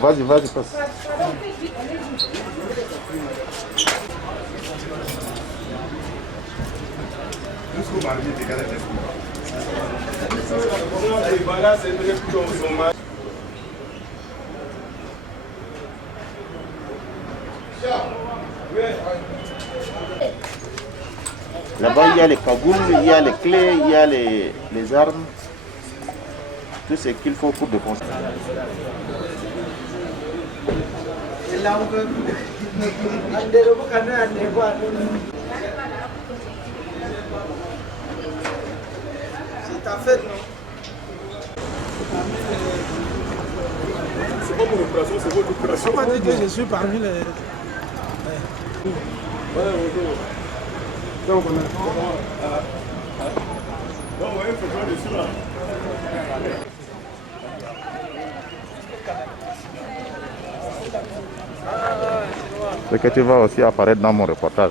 Vas-y, vas-y, passe. Là-bas, il y a les cagoules, il y a les clés, il y a les armes. Tout ce qu'il faut pour défoncer. C'est ta fête, non? C'est pas mon opération, c'est votre opération. On m'a dit que je suis parmi les... Donc, on a... Non, ouais, il faut faire dessus là. C'est que tu vas aussi apparaître dans mon reportage.